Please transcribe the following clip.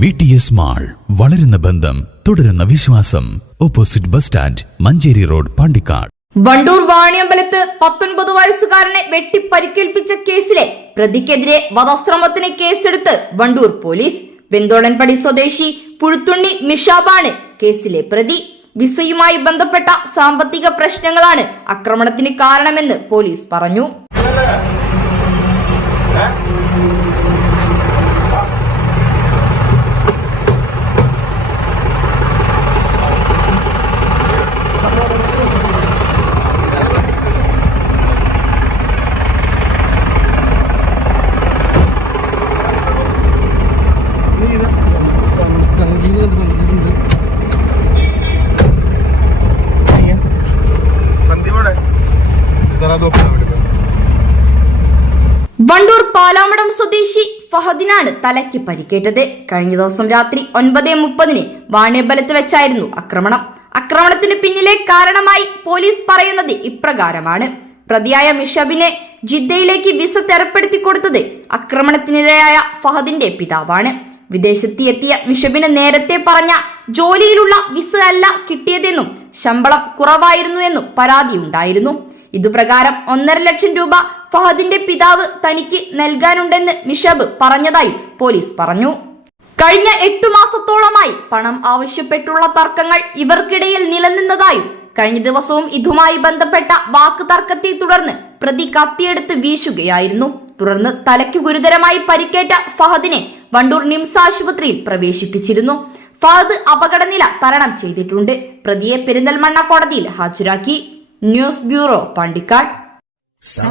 VTS mall, വളരുന്ന ബന്ധം, തുടരുന്ന വിശ്വാസം. Opposite bus stand, Manjeri road, Pandikkad. Wandoor വാണിയമ്പലത്ത് 19 വയസ്സുകാരനെ വെട്ടി പരിക്കേൽപ്പിച്ച കേസിലെ പ്രതിക്കെതിരെ വധശ്രമത്തിന് കേസെടുത്ത് വണ്ടൂർ പോലീസ്. വെന്തോളൻപടി സ്വദേശി പുഴുത്തുണ്ണി മിഷാബാണ് കേസിലെ പ്രതി. വിസയുമായി ബന്ധപ്പെട്ട സാമ്പത്തിക പ്രശ്നങ്ങളാണ് ആക്രമണത്തിന് കാരണമെന്ന് പോലീസ് പറഞ്ഞു. വണ്ടൂർ പാലാമടം സ്വദേശി ഫഹദിനാണ് തലയ്ക്ക് പരിക്കേറ്റത്. കഴിഞ്ഞ ദിവസം രാത്രി 9:30 വാണിയമ്പലത്ത് വെച്ചായിരുന്നു ആക്രമണത്തിന് പിന്നിലെ കാരണമായി പോലീസ് പറയുന്നത് ഇപ്രകാരമാണ്. പ്രതിയായ മിഷബിനെ ജിദ്ദയിലേക്ക് വിസ തരപ്പെടുത്തി കൊടുത്തത് ആക്രമണത്തിനിരയായ ഫഹദിന്റെ പിതാവാണ്. വിദേശത്ത് എത്തിയ മിഷബിന് നേരത്തെ പറഞ്ഞ ജോലിയിലുള്ള വിസ അല്ല കിട്ടിയതെന്നും ശമ്പളം കുറവായിരുന്നു എന്നും പരാതിയുണ്ടായിരുന്നു. ഇതുപ്രകാരം 1.5 ലക്ഷം രൂപ ഫഹദിന്റെ പിതാവ് തനിക്ക് നൽകാനുണ്ടെന്ന് മിഷബ് പറഞ്ഞതായി പോലീസ് പറഞ്ഞു. കഴിഞ്ഞ 8 മാസത്തോളമായി പണം ആവശ്യപ്പെട്ടുള്ള തർക്കങ്ങൾ ഇവർക്കിടയിൽ നിലനിന്നതായും കഴിഞ്ഞ ദിവസവും ഇതുമായി ബന്ധപ്പെട്ട വാക്ക് തർക്കത്തെ തുടർന്ന് പ്രതി കത്തിയെടുത്ത് വീശുകയായിരുന്നു. തുടർന്ന് തലയ്ക്ക് ഗുരുതരമായി പരിക്കേറ്റ ഫഹദിനെ വണ്ടൂർ നിംസ് ആശുപത്രിയിൽ പ്രവേശിപ്പിച്ചിരുന്നു. ഫഹദ് അപകടനില തരണം ചെയ്തിട്ടുണ്ട്. പ്രതിയെ പെരിന്തൽമണ്ണ കോടതിയിൽ ഹാജരാക്കി. News bureau, Pandikkad. Sa